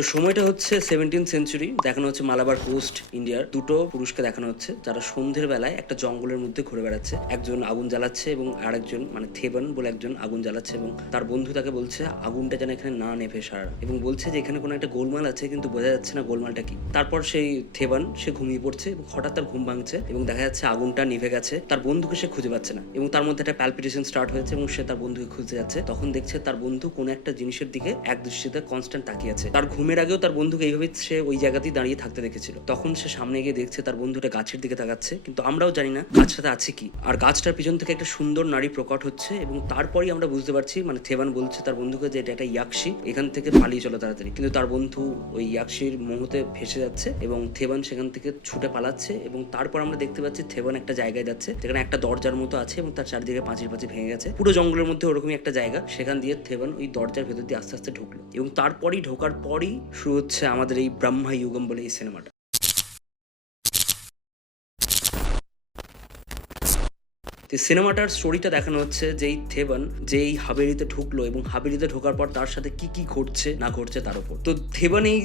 তো সময়টা হচ্ছে 17th সেঞ্চুরি। দেখানো হচ্ছে মালাবার কোস্ট ইন্ডিয়ার দুটো পুরুষকে দেখানো হচ্ছে যারা সন্ধ্যের বেলায় একটা জঙ্গলের মধ্যে ঘুরে বেড়াচ্ছে। একজন আগুন জ্বালাচ্ছে এবং আরেকজন মানে থেবন বলে একজন আগুন জ্বালাচ্ছে এবং তার বন্ধু তাকে বলছে আগুনটা যেন এখানে না নেভে সারা, এবং বলছে যে এখানে কোনো একটা গোলমাল আছে কিন্তু বোঝা যাচ্ছে না গোলমালটা কি। তারপর সেই থেবন সে ঘুমিয়ে পড়ছে এবং হঠাৎ তার ঘুম ভাঙছে এবং দেখা যাচ্ছে আগুনটা নিভে গেছে। তার বন্ধুকে সে খুঁজে পাচ্ছে না এবং তার মধ্যে একটা প্যালপিটেশন স্টার্ট হয়েছে এবং সে তার বন্ধুকে খুঁজতে যাচ্ছে। তখন দেখছে তার বন্ধু কোনো একটা জিনিসের দিকে এক দৃষ্টিতে কনস্ট্যান্ট তাকিয়ে আছে। তার ঘুমের আগেও তার বন্ধুকে এইভাবে সে ওই জায়গাতেই দাঁড়িয়ে থাকতে দেখেছিল। তখন সে সামনে গিয়ে দেখছে তার বন্ধুটা গাছের দিকে তাকাচ্ছে, কিন্তু আমরাও জানি না গাছটাতে আছে কি। আর গাছটার পিছন থেকে একটা সুন্দর নারী প্রকট হচ্ছে এবং তারপরই আমরা বুঝতে পারছি মানে থেবান বলছে তার বন্ধুকে যে এটা একটা ইয়াকশি, এখান থেকে পালিয়ে চলো তাড়াতাড়ি। কিন্তু তার বন্ধু ওই ইয়াকশির মোহতে ভেসে যাচ্ছে এবং থেবান সেখান থেকে ছুটে পালাচ্ছে। এবং তারপর আমরা দেখতে পাচ্ছি থেবান একটা জায়গায় যাচ্ছে যেখানে একটা দরজার মতো আছে এবং তার চারদিকে পাঁচিল ভেঙে গেছে। পুরো জঙ্গলের মধ্যে ওরকমই একটা জায়গা, সেখান দিয়ে থেবান ওই দরজার ভেতর দিয়ে আস্তে আস্তে ঢুকলো এবং তারপরই ঢোকার পরই শুরু হচ্ছে আমাদের এই ব্রহ্মা যুগম বলে এই সিনেমাটা। সিনেমাটার স্টোরিটা দেখানো হচ্ছে যেই থেবান যেই হাবেলিতে ঢুকলো এবং হাবেলিতে ঢোকার পর তার সাথে কি কি ঘটছে না ঘটছে তার উপর। তো থেবান এই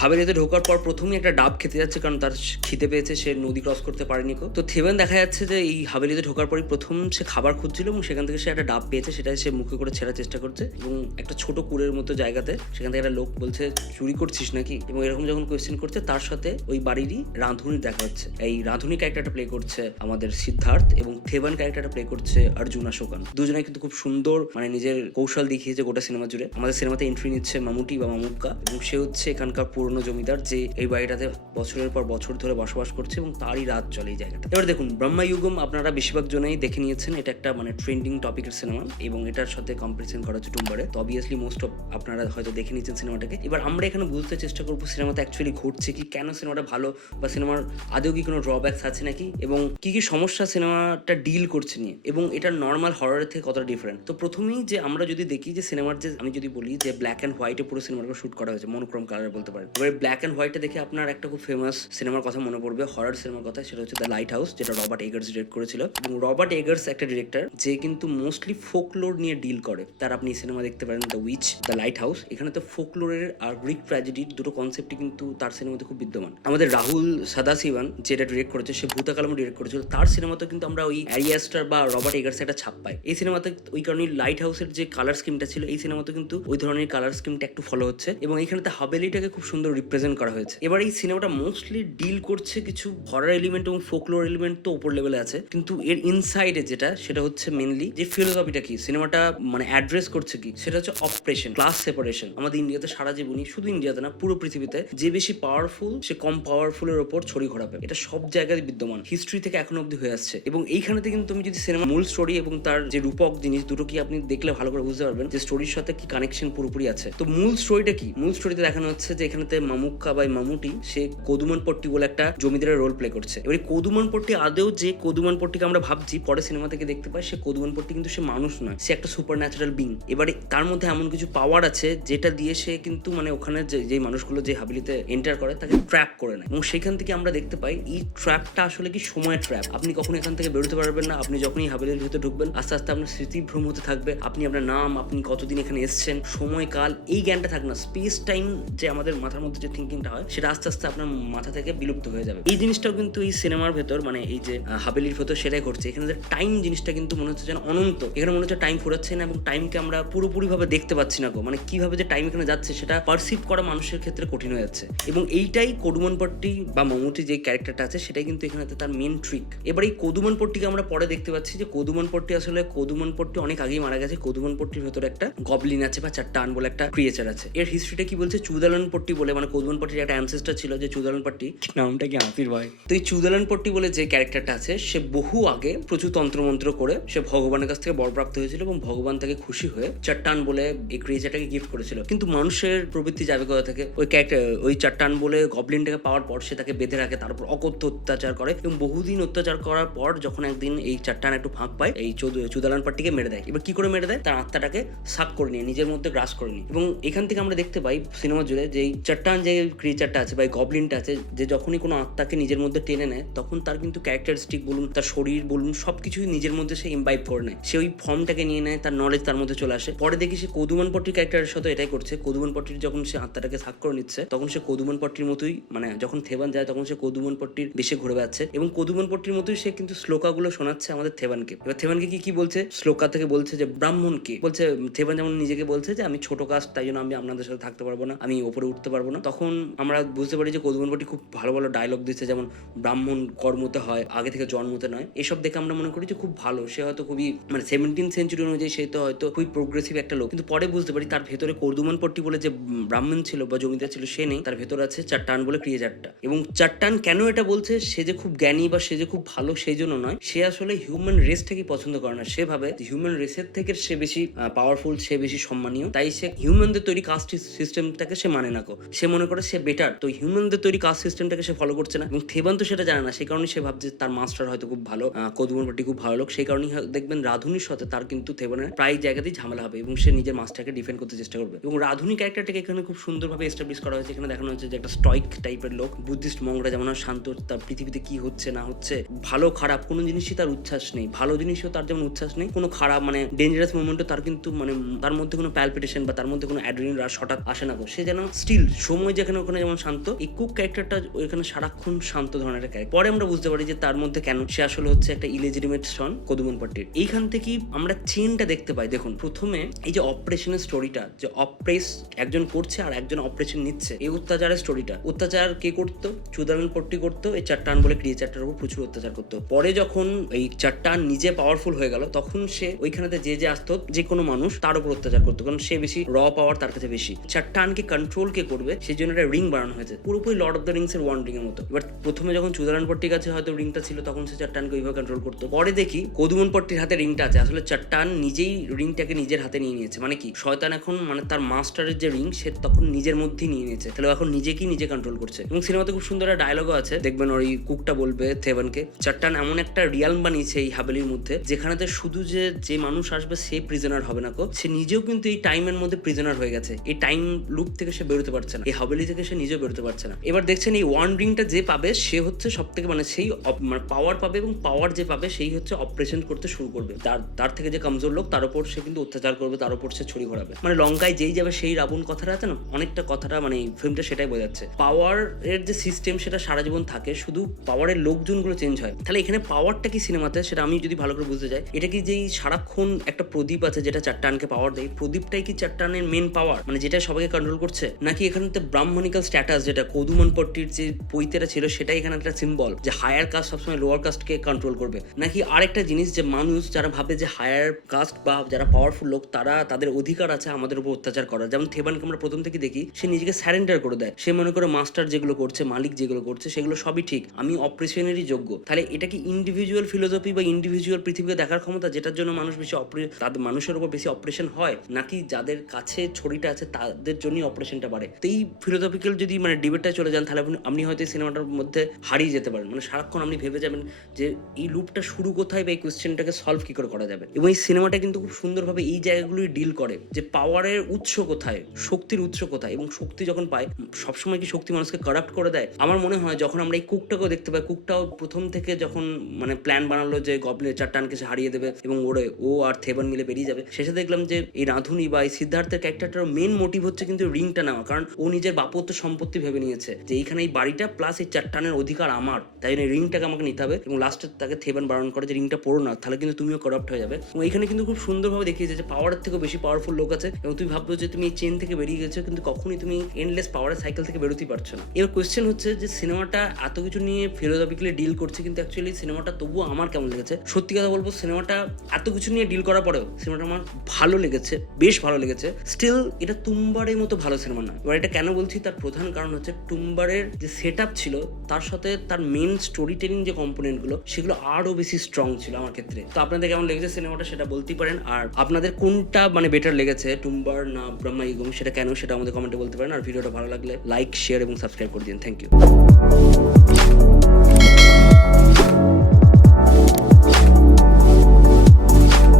হাবেলিতে ঢোকার পর প্রথমেই একটা ডাব খেতে যাচ্ছে কারণ তার খিদে পেয়েছে, সে নদী ক্রস করতে পারেনি। তো থেবান দেখা যাচ্ছে যে এই হাবেলিতে ঢোকার পরই প্রথম সে খাবার খুঁজছিল এবং সেখান থেকে সে একটা ডাব পেয়েছে, সেটা সে মুখে করে ছেড়ার চেষ্টা করছে এবং একটা ছোট কুড়ের মতো জায়গাতে সেখান থেকে একটা লোক বলছে চুরি করছিস নাকি, এবং এরকম যখন কোয়েশ্চেন করছে তার সাথে ওই বাড়িরই রাঁধুনি দেখা হচ্ছে। এই রাঁধুনি ক্যারেক্টারটা প্লে করছে আমাদের সিদ্ধার্থ এবং থেবান ক্যারেক্টারটা প্লে করছে অর্জুন অশোকান। দুজনে কিন্তু খুব সুন্দর মানে নিজের কৌশল দেখিয়েছে গোটা সিনেমা জুড়ে। আমাদের সিনেমাতে এন্ট্রি নিচ্ছে মামুটি বা মামুক্কা এবং সে হচ্ছে এখানকার পুরনো জমিদার যে এই বাড়িটাতে বছরের পর বছর ধরে বসবাস করছে এবং তারই রাত চলে এই জায়গাটা। এবার দেখুন ব্রহ্মা যুগম আপনারা বেশিরভাগ জনেই দেখে নিয়েছেন, এটা একটা মানে ট্রেন্ডিং টপিকের সিনেমা এবং এটার সাথে কম্পারিজন করা হচ্ছে টুম্বারে। তো অবভিয়াসলি মোস্ট অফ আপনারা হয়তো দেখে নিয়েছেন সিনেমাটাকে। এবার আমরা এখানে বুঝতে চেষ্টা করবো সিনেমাতে অ্যাকচুয়ালি ঘটছে কি, কেন সিনেমাটা ভালো বা সিনেমার আদৌ কি কোনো ড্রব্যাকস আছে নাকি এবং কি কি সমস্যা সিনেমাটা ডিল করছে নিয়ে, এবং এটা নর্মাল হররের থেকে কতটা ডিফারেন্ট। তো প্রথমেই যে আমরা যদি দেখি যে সিনেমার যে আমি যদি বলি যে ব্ল্যাক অ্যান্ড হোয়াইটে পুরো সিনেমাটা শুট করা হয়েছে, মনোক্রোম কালারে বলতে পারেন। এবার ব্ল্যাক অ্যান্ড হোয়াইটে দেখে আপনার একটা খুব ফেমাস সিনেমার কথা মনে পড়বে, হরর সিনেমার কথা, সেটা হচ্ছে দ্য লাইট হাউস, যেটা রবার্ট এগার্স ডিরেক্ট করেছিল। এবং রবার্ট এগার্স একটা ডিরেক্টর যে কিন্তু মোস্টলি ফোকলোর নিয়ে ডিল করে। তার আপনি সিনেমা দেখতে পারেন the which, the light house, এখানে তো ফোকলোরের আর গ্রিক ট্র্যাজেডির দুটো কনসেপ্টই কিন্তু তার সিনেমাতে খুব বিদ্যমান। আমাদের রাহুল সাদাসিবান যেটা ডিরেক্ট করেছে, সে ভূতাকালম ডিরেক্ট করেছিল, তার সিনেমাতে কিন্তু আমরা ওই অ্যারিয়াস্টার বা রবার্ট এগার্স একটা ছাপ পাই এই সিনেমাতে। ওই কারণে লাইট হাউসের যে কালার স্কিমটা ছিল এই সিনেমাতে কিন্তু ওই ধরনের কালার স্কিমটা একটু ফলো হচ্ছে এবং এখানেতে হাবেলিটাকে খুব সুন্দর রিপ্রেজেন্ট করা হয়েছে। এবার এই সিনেমাটা মোস্টলি ডিল করছে কিছু হরর এলিমেন্ট এবং ফোকলোর এলিমেন্ট তো উপর লেভেলে আছে, কিন্তু এর ইনসাইডে যেটা সেটা হচ্ছে মেনলি যে ফিলোসফিটা কি সিনেমাটা মানে অ্যাড্রেস করছে কি, সেটা হচ্ছে অপারেশন, ক্লাস সেপারেশন। আমাদের ইন্ডিয়াতে সারা জীবনই, শুধু ইন্ডিয়াতে না পুরো পৃথিবীতে, যে বেশি পাওয়ারফুল সে কম পাওয়ারফুলের ওপর ছড়ি ঘোরাবে, এটা সব জায়গায় বিদ্যমান, হিস্ট্রি থেকে এখনো অব্দি হয়ে আসছে। এবং এইখানেতে কিন্তু তুমি যদি সিনেমা মূল স্টোরি এবং তার যে রূপক জিনিস দুটো কি আপনি দেখলে ভালো করে বুঝতে পারবেন যে স্টোরির সাথে কি কানেকশন পুরোপুরি আছে। তো মূল স্টোরিটা কি, মূল স্টোরিতে দেখানো হচ্ছে যে এখানেতে মামুক্কা বা মামুটি সে কদুমনপট্টি বলে একটা জমিদারের রোল প্লে করছে। এবার কদুমনপট্টি আদেও যে কদুমনপট্টিকে আমরা ভাবছি পরে সিনেমা থেকে দেখতে পাই, সে কদুমনপট্টি কিন্তু সে মানুষ নয়, সে একটা সুপার ন্যাচারাল বিং। এবারে তার মধ্যে এমন কিছু পাওয়ার আছে যেটা দিয়ে সে কিন্তু মানে ওখানে যে মানুষগুলো যে হাবিলিতে এন্টার করে তাকে ট্র্যাপ করে নেয়। এবং সেখান থেকে আমরা দেখতে পাই এই ট্র্যাপটা আসলে কি সময়ের ট্র্যাপ। আপনি কখনো এখান থেকে বেরোতে পারবেন না, আপনি যখনই হাবিলির ভিতরে ঢুকবেন আস্তে আস্তে আপনার স্মৃতিভ্রম হতে থাকবে, আপনি আপনার নাম, আপনি কতদিন এখানে এসেছেন, সময়কাল, এই জ্ঞানটা থাকবে না। স্পেস টাইম যে আমাদের মাথার মধ্যে যে থিঙ্কিংটা হয় সেটা আস্তে আস্তে আপনার মাথা থেকে বিলুপ্ত হয়ে যাবে। এই জিনিসটাও কিন্তু এই সিনেমার ভেতর মানে এই যে হাবেলির ভেতর সেটাই ঘটছে। এখানে যে টাইম জিনিসটা কিন্তু মনে হচ্ছে যেন অনন্ত, এখানে মনে হচ্ছে টাইম ফুরাচ্ছে না এবং টাইমকে আমরা পুরোপুরি ভাবে দেখতে পাচ্ছি না গো, মানে কিভাবে যে টাইম এখানে যাচ্ছে সেটা পারসিভ করা মানুষের ক্ষেত্রে কঠিন হয়ে যাচ্ছে। এবং এইটাই কদুমনপট্টি বা মামুটি যে ক্যারেক্টারটা আছে সেটাই কিন্তু এখানে তার মেন ট্রিক। এবার এই কদুমনপট্টিকে আমরা পরে দেখতে পাচ্ছি যে কদুমনপট্টি আসলে কদুমনপট্টি অনেক আগেই মারা গেছে। কদুমনপট্টির ভেতরে একটা গবলিন আছে বা চাট্টান বলে একটা ক্রিয়েচার আছে। এর হিস্ট্রিটা কি বলছে, চুদালনপট্টি বলে মানে কদুমনপট্টির একটা অ্যানসেস্টার ছিল যে চুদালনপট্টি, নামটা কি হাফির ভাই। তো এই চুদালনপট্টি বলে যে ক্যারেক্টারটা আছে সে বহু আগে প্রচুর তন্ত্রমন্ত্র করে সে ভগবানের কাছ থেকে বরপ্রাপ্ত হয়েছিল এবং ভগবান তাকে খুশি হয়ে চাট্টান বলে এই ক্রিয়েচারটাকে গিফট করেছিল। কিন্তু মানুষের প্রবৃত্তি যাবে কোথা থেকে, ওই ক্যারেক্টার ওই চাট্টান বলে গবলিনটাকে পাওয়ার পর সে তাকে বেঁধে রাখে, তার উপর অকথ্য অত্যাচার করে এবং বহুদিন অত্যাচার করার পর যখন একদিন এই চাট্টান একটু ফাঁক পায়, এই চুদালান পাট্টিকে মেরে দেয়। এবার কি করে মেরে দেয়, তার আত্মাটাকে সাক করে নিয়ে নিজের মধ্যে গ্রাস করে নিয়ে। এবং এখান থেকে আমরা দেখতে পাই সিনেমা জুড়ে যে চাট্টান যে ক্রিয়েচারটা আছে বা গবলিনটা আছে, যে যখনই কোনো আত্মাকে নিজের মধ্যে টেনে নেয় তখন তার কিন্তু ক্যারেক্টারিস্টিক বলুন, তার শরীর বলুন, সবকিছুই নিজের মধ্যে সে ইমবাইব করে নেয়। সে ওই ফর্মটাকে নিয়ে নেয়, তার নলেজ তার মধ্যে চলে আসে। পরে দেখি সে কদুমান পট্টির ক্যারেক্টারের সাথে এটাই করছে। কদুমান পট্টির যখন সে আত্মাটাকে সাক করে নিচ্ছে তখন সে কদুমান পট্টির মতোই, মানে যখন থেবান যায় তখন সে কদুমান পট্টির বেশে ঘুরে বেড়াচ্ছে এবং কদুমান পট্টির মতোই সে কিন্তু শ্লোকাগুলো শোনাচ্ছে আমাদের থেবানকে। এবার থেবানকে কি বলছে, শ্লোকা থেকে বলছে যে ব্রাহ্মণকে বলছে। থেবান যেমন নিজেকে বলছে যে আমি ছোট কাস্ট, তাই জন্য আমি আপনাদের সাথে থাকতে পারবো না, আমি ওপরে উঠতে পারবো না। তখন আমরা বুঝতে পারি যে কদুমান পট্টি খুব ভালো ভালো ডায়লগ দিচ্ছে, যেমন ব্রাহ্মণ কর্মতে হয়, আগে থেকে জন্মতে নয়। এসব দেখে আমরা মনে করি যে খুব ভালো, সে হয়তো খুবই মানে 17th সেঞ্চুরি অনুযায়ী সে তো হয়তো খুবই প্রোগ্রেসিভ একটা লোক। কিন্তু পরে বুঝতে পারি তার ভেতরে কদুমান পট্টি বলে যে ব্রাহ্মণ ছিল বা জমিদার ছিল সে নেই, তার ভেতরে আছে চাট্টান বলে ক্রিয়েচারটা। এবং চাট্টান কেন এটা বলছে, সে যে খুব জ্ঞানী বা সে যে খুব ভালো সেই জন্য নয়, সে আসলে হিউম্যান রেসটাকে পছন্দ করে না। সে ভাবে হিউম্যান রেসের থেকে সে বেশি পাওয়ারফুল, সে বেশি সম্মানীয়, তাই সে হিউম্যানদের তৈরি কাস্ট সিস্টেমটাকে সে মানে না। সে মনে করে সে বেটার, তো হিউম্যানদের তৈরি কাস্ট সিস্টেমটাকে সে ফলো করছে না। এবং থেবান তো সেটা জানে না, সেই কারণে সে ভাবছে তার মাস্টার হয়তো খুব ভালো, কদুমান পট্টি খুব ভালো লোক। সেই কারণেই দেখবেন রাধুনির সাথে তার কিন্তু থেবানের প্রায় জায়গাতেই ঝামেলা হবে এবং সে নিজের মাস্টারকে ডিফেন্ড করতে চেষ্টা করবে। এবং রাধুনি ক্যারেক্টারটাকে এখানে খুব সুন্দরভাবে এস্টাবলিশ করা হয়েছে। এখানে দেখানো হচ্ছে যে একটা স্টয়িক টাইপের লোক, বুদ্ধিস্ট মংরা যেমন শান্ত, তার পৃথিবীতে কি হচ্ছে না হচ্ছে, ভালো খারাপ কোনো জিনিসই তার উচ্ছ্বাস নেই, ভালো জিনিসও তার যেমন উচ্ছ্বাস নেই, কোনো খারাপ মানে ডেঞ্জারাস মোমেন্টও তার কিন্তু মানে তার মধ্যে কোনো প্যালপিটেশন বা তার মধ্যে কোনো অ্যাড্রিনাল রাশ হঠাৎ আসে না। সে যেন স্টিল সময় যেখানে ওখানে যেমন শান্ত, এই কুক ক্যারেক্টারটা ওইখানে সারাক্ষণ শান্ত ধরনের একটা ক্যারেক্টার। পরে আমরা বুঝতে পারি যে তার মধ্যে কেন সে আসলে হচ্ছে একটা ইলেজিটিমেট সন কদুমান পট্টির। এইখান থেকেই আমরা চেনটা দেখতে পাই। দেখুন প্রথমে এই যে অপারেশনের স্টোরিটা, যে অপ্রেস একজন করছে আর একজন অপারেশন নিচ্ছে, এই অত্যাচারের স্টোরিটা, অত্যাচার কে করতো, চুদালান পট্টি করতো, এই চাট্টান বলে ক্রিয়েচারটার উপর প্রচুর অত্যাচার করতো। পরে যখন এই চাট্টান নিজে পাওয়ারফুল হয়ে গেল তখন সে ওইখানেতে যে আসতো যে কোনো মানুষ তার উপর অত্যাচার করতো, কারণ সে বেশি র পাওয়ার তার কাছে বেশি। চাট্টানকে কন্ট্রোল কে করবে সেই জন্য একটা রিং বানানো হয়েছে, পুরোপুরি লর্ড অফ দ্য রিংস এর ওয়ান রিং এর মতো। এবার প্রথমে যখন চুদালান পট্টির কাছে হয়তো রিংটা ছিল তখন সে চাট্টানকে ওইভাবে কন্ট্রোল করতো। পরে দেখি কদুমান পট্টির হাতে রিংটা আছে, আসলে চাট্টান নিজেই রিংটাকে নিজের হাতে নিয়ে নিয়েছে। মানে কি শয়তান এখন মানে তার মাস্টারের যে রিং সে তখন নিজের মধ্যেই নিয়ে নিয়েছে, তাহলে এখন নিজেকেই নিজে কন্ট্রোল করছে। এবং সিনেমাতে খুব সুন্দর একটা ডায়লগও আছে, দেখবেন ওই কুকটা বলবে থেবানকে, চাট্টান এমন একটা রিয়ালম বানিয়েছে এই হাভেলির মধ্যে যেখানেতে শুধু যে মানুষ আসবে সে প্রিজনার হবে না, সে নিজেও কিন্তু এই টাইমের মধ্যে প্রিজনার হয়ে গেছে। এই টাইম লুপ থেকে সে বেরোতে পারছে না, এই হাভেলি থেকে সে নিজেও বেরোতে পারছে না। এবার দেখছেন এই ওয়ান রিংটা যে পাবে সে হচ্ছে সব থেকে মানে সেই মানে পাওয়ার পাবে, এবং পাওয়ার যে পাবে সেই হচ্ছে অপারেশন করতে শুরু করবে। তার থেকে যে কমজোর লোক তার উপর সে কিন্তু অত্যাচার করবে, তার উপর সে ছড়ি ঘোরাবে। মানে লঙ্কায় যেই যাবে সেই রাবণ কথাটা আছে না, অনেকটা কথাটা মানে এই ফিল্মটা সেটাই বোঝাচ্ছে। পাওয়ার এর যে সিস্টেম সেটা সারা জীবন থাকে, শুধু পাওয়ারের লোকজনগুলো চেঞ্জ হয়। তাহলে এখানে পাওয়ারটা কি সিনেমাতে সেটা আমি যদি ভালো করে বুঝতে চাই, এটা কি যেই সারাক্ষণ একটা প্রদীপ আছে যেটা চাট্টানকে পাওয়ার দেয়, প্রদীপটাই কি চাট্টানের মেন পাওয়ার, মানে যেটা সবাইকে কন্ট্রোল করছে, নাকি এখানে ব্রাহ্মণিক্যাল স্ট্যাটাস যেটা কদুমান পট্টির যে পৈতেরা ছিল সেটাই এখানে একটা সিম্বল যে হায়ার কাস্ট সবসময় লোয়ার কাস্টকে কন্ট্রোল করবে, নাকি আরেকটা জিনিস যে মানুষ যারা ভাবে যে হায়ার কাস্ট বা যারা পাওয়ারফুল লোক তারা তাদের অধিকার আছে আমাদের উপর অত্যাচার করার। যেমন থেবানকে আমরা প্রথম থেকে দেখি সে নিজেকে স্যারেন্ডার করে দেয়, সে মনে করে মাস্টার যেগুলো করছে, মালিক যেগুলো করছে সেগুলো সবই ঠিক, আমি অপারেশনেরই যোগ্য। তাহলে এটা কি ইন্ডিভিজুয়াল ফিলোসফি বা ইন্ডিভিজুয়াল পৃথিবীকে দেখার ক্ষমতা যেটার জন্য মানুষ বেশি তাদের মানুষের উপর বেশি অপারেশন হয়, নাকি যাদের কাছে ছড়িটা আছে তাদের জন্যই অপারেশনটা বাড়ে? তো এই ফিলোসফিক্যাল যদি মানে ডিবেটটা চলে যান তাহলে আপনি হয়তো এই সিনেমাটার মধ্যে হারিয়ে যেতে পারেন। মানে সারাক্ষণ আপনি ভেবে যাবেন যে এই লুপটা শুরু কোথায় বা এই কোয়েশ্চেনটাকে সলভ কি করে করা যাবে। এবং এই সিনেমাটা কিন্তু খুব সুন্দরভাবে এই জায়গাগুলোই ডিল করে যে পাওয়ারের উৎস কোথায়, শক্তির উৎস কোথায়, এবং শক্তি যখন পায় সবসময় কি শক্তি মানুষকে কারাপ্ট করে দেয়? আমার মনে হয় যখন আমরা এই কুকটাকেও দেখতে পাই, কুকটাও প্রথম থেকে যখন মানে প্ল্যান বানালো যে গবলিনের চাট্টানকে সে হারিয়ে দেবে এবং ও আর থেবান মিলে বেরিয়ে যাবে, শেষে দেখলাম যে এই রাধুনি বা এই সিদ্ধার্থের ক্যারেক্টারটার মেন মোটিভ হচ্ছে কিন্তু রিংটা নেওয়া, কারণ ও নিজের বাপত্ব সম্পত্তি ভেবে নিয়েছে যে এইখানে এই বাড়িটা প্লাস এই চাট্টানের অধিকার আমার, তাই জন্য রিংটাকে আমাকে নিতে হবে। এবং লাস্টে তাকে থেবান বারণ করে যে রিংটা পড়ো না, তাহলে কিন্তু তুমিও করাপ্ট হয়ে যাবে। এবং এখানে কিন্তু খুব সুন্দরভাবে দেখিয়েছে যে পাওয়ারের থেকেও বেশি পাওয়ারফুল লোক আছে এবং তুমি ভাবছো যে তুমি এই চেন থেকে বেরিয়ে গেছো, কিন্তু কখনোই তুমি এন্ডলেস পাওয়ারের সাইকেল থেকে বেরোতেই পারছো না। এবার কোয়েশ্চেন হচ্ছে যে সিনেমাটা এত কিছু নিয়ে ফিলোসফিক্যালি ডিল করছে, কিন্তু অ্যাকচুয়ালি সিনেমাটা তবুও আমার কেমন লেগেছে, সত্যি কথা বলবো সিনেমাটা এত কিছু নিয়ে ডিল করার পরেও সিনেমাটা আমার ভালো লেগেছে, বেশ ভালো লেগেছে। স্টিল এটা টুম্বারের মতো ভালো সিনেমা না। এবার এটা কেন বলছি, তার প্রধান কারণ হচ্ছে টুম্বারের যে সেট আপ ছিল তার সাথে তার মেন স্টোরি টেলিং যে কম্পোনেন্টগুলো সেগুলো আরও বেশি স্ট্রং ছিল আমার ক্ষেত্রে। তো আপনাদের কেমন লেগেছে সিনেমাটা সেটা বলতেই পারেন, আর আপনাদের কোনটা মানে বেটার লেগেছে, টুম্বার না ব্রহ্মা ইউগম, সেটা কেন সেটা আমাদের কমেন্টে বলতে পারেন। আর ভিডিওটা ভালো লাগলে লাইক, শেয়ার এবং সাবস্ক্রাইব করে দিন। Thank you.